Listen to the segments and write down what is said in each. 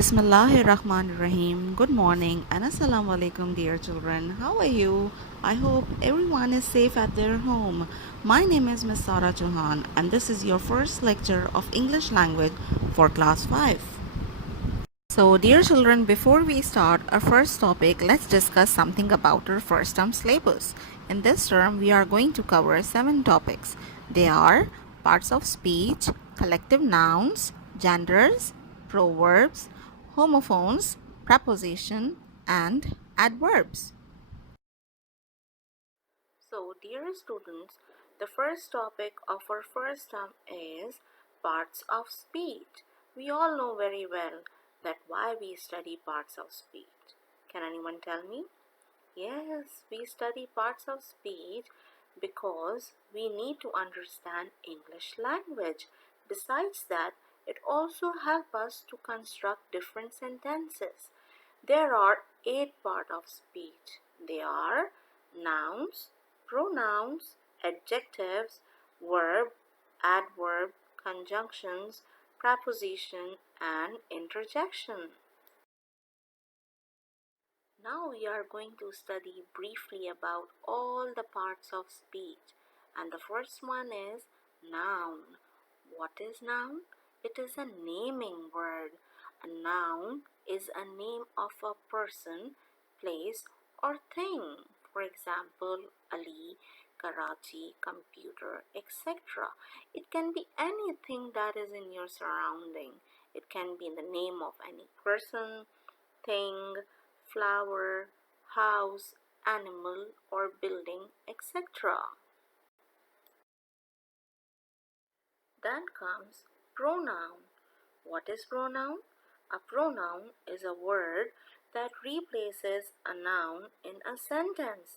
Bismillahirrahmanirrahim. Good morning and assalamu alaikum, dear children. How are you? I hope everyone is safe at their home. My name is Miss Sara Chauhan and this is your first lecture of English language for class 5. So, dear children, before we start our first topic, let's discuss something about our first term syllabus. In this term, we are going to cover 7 topics. They are parts of speech, collective nouns, genders, proverbs, homophones, preposition, and adverbs. So, dear students, the first topic of our first term is parts of speech. We all know very well that why we study parts of speech. Can anyone tell me? Yes, we study parts of speech because we need to understand English language. Besides that, it also helps us to construct different sentences. There are 8 parts of speech. They are nouns, pronouns, adjectives, verb, adverb, conjunctions, preposition, and interjection. Now we are going to study briefly about all the parts of speech. And the first one is noun. What is noun? It is a naming word. A noun is a name of a person, place, or thing. For example, Ali, Karachi, computer, etc. It can be anything that is in your surrounding. It can be the name of any person, thing, flower, house, animal, or building, etc. Then comes pronoun. What is pronoun? A pronoun is a word that replaces a noun in a sentence.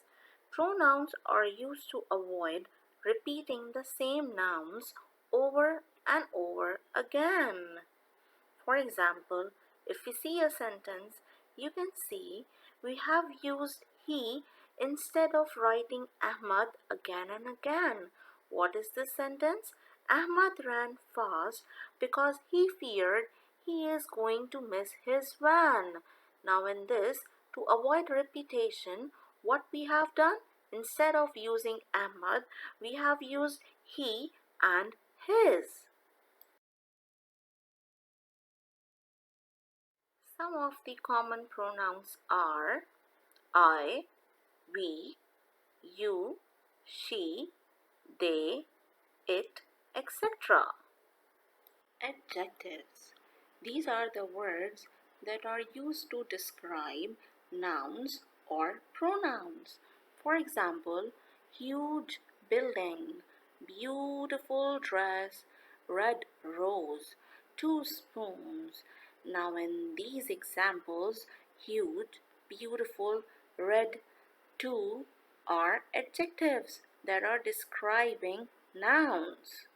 Pronouns are used to avoid repeating the same nouns over and over again. For example, if we see a sentence, you can see we have used he instead of writing Ahmad again and again. What is this sentence? Ahmad ran fast because he feared he is going to miss his van. Now in this, to avoid repetition, what we have done? Instead of using Ahmad, we have used he and his. Some of the common pronouns are I, we, you, she, they, it, etc. Adjectives. These are the words that are used to describe nouns or pronouns. For example, huge building, beautiful dress, red rose, 2 spoons. Now in these examples, huge, beautiful, red, 2 are adjectives that are describing nouns.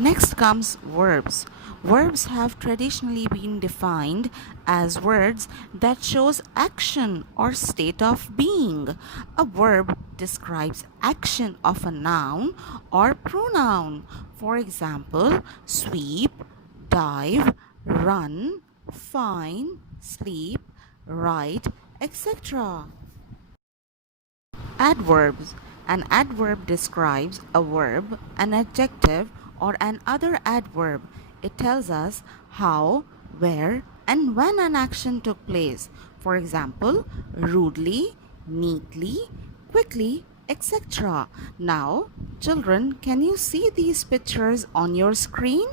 Next comes verbs. Verbs have traditionally been defined as words that shows action or state of being. A verb describes action of a noun or pronoun. For example, sweep, dive, run, find, sleep, write, etc. Adverbs. An adverb describes a verb, an adjective, or an other adverb. It tells us how, where, and when an action took place. For example, rudely, neatly, quickly, etc. Now, children, can you see these pictures on your screen?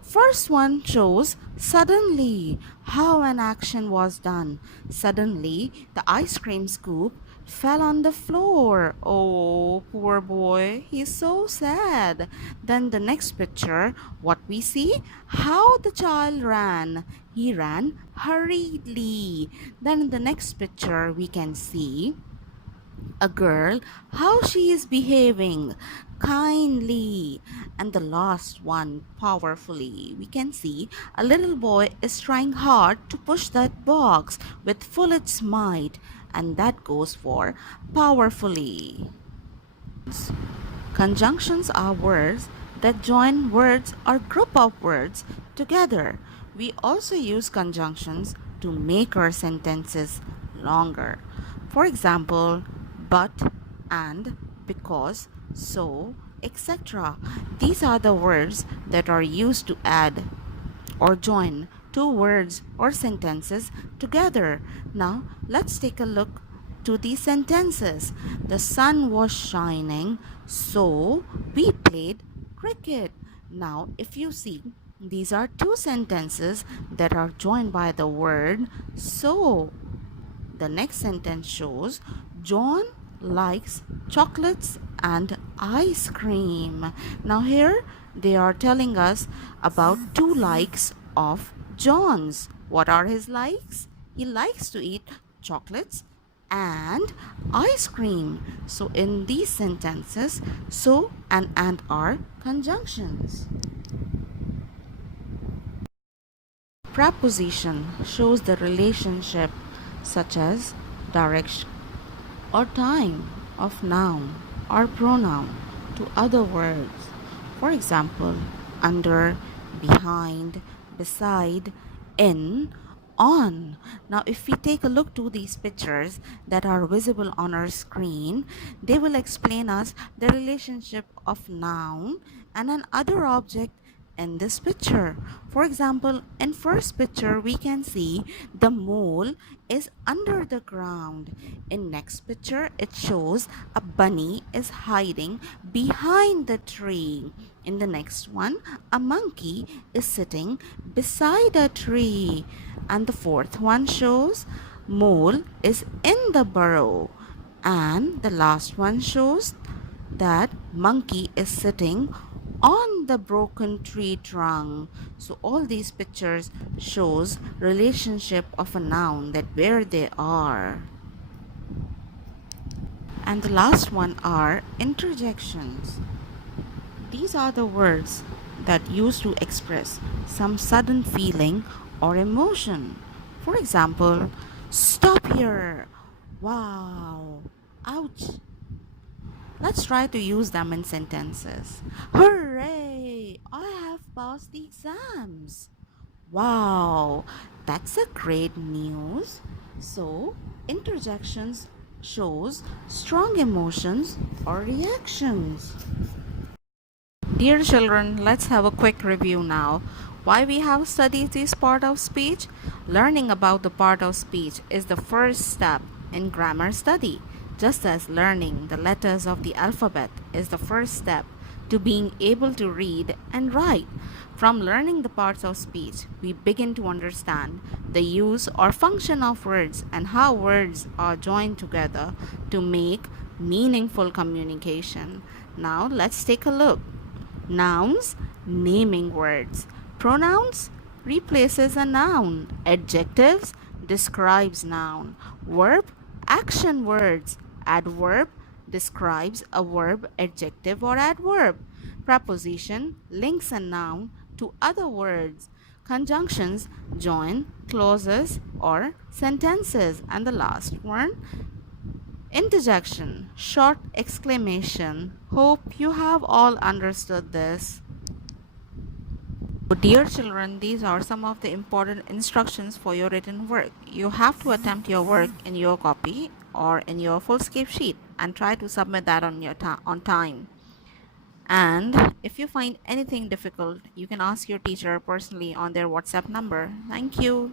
First one shows suddenly how an action was done. Suddenly, the ice cream scoop fell on the floor. Oh, poor boy, he's so sad. Then the next picture, what we see? How the child ran. He ran hurriedly. Then in the next picture, we can see a girl, how she is behaving kindly. And the last one, powerfully. We can see a little boy is trying hard to push that box with full its might, and that goes for powerfully. Conjunctions are words that join words or group of words together. We also use conjunctions to make our sentences longer. For example, but, and, because, so, etc. These are the words that are used to add or join two words or sentences together. Now, let's take a look to these sentences. The sun was shining, so we played cricket. Now, if you see, these are two sentences that are joined by the word so. The next sentence shows John likes chocolates and ice cream. Now, here they are telling us about two likes of John's. What are his likes? He likes to eat chocolates and ice cream. So, in these sentences, so and are conjunctions. Preposition shows the relationship such as direction or time of noun or pronoun to other words. For example, under, behind, beside, in, on. Now, if we take a look to these pictures that are visible on our screen, they will explain us the relationship of noun and an other object in this picture. For example, in first picture we can see the mole is under the ground. In next picture it shows a bunny is hiding behind the tree. In the next one, a monkey is sitting beside a tree. And the fourth one shows mole is in the burrow. And the last one shows that monkey is sitting on the broken tree trunk. So all these pictures shows relationship of a noun, that where they are. And the last one are interjections. These are the words that used to express some sudden feeling or emotion. For example, stop here. Wow. Ouch. Let's try to use them in sentences. Hooray! I have passed the exams. Wow, that's a great news. So, interjections shows strong emotions or reactions. Dear children, let's have a quick review now. Why we have studied this part of speech? Learning about the part of speech is the first step in grammar study, just as learning the letters of the alphabet is the first step to being able to read and write. From learning the parts of speech, we begin to understand the use or function of words and how words are joined together to make meaningful communication. Now, let's take a look. Nouns, naming words. Pronouns, replaces a noun. Adjectives, describes noun. Verb, action words. Adverb, describes a verb, adjective, or adverb. Preposition, links a noun to other words. Conjunctions, join clauses or sentences. And the last one, interjection, short exclamation. Hope you have all understood this. Dear children, these are some of the important instructions for your written work. You have to attempt your work in your copy or in your full-scape sheet and try to submit that on time. And if you find anything difficult, you can ask your teacher personally on their WhatsApp number. Thank you.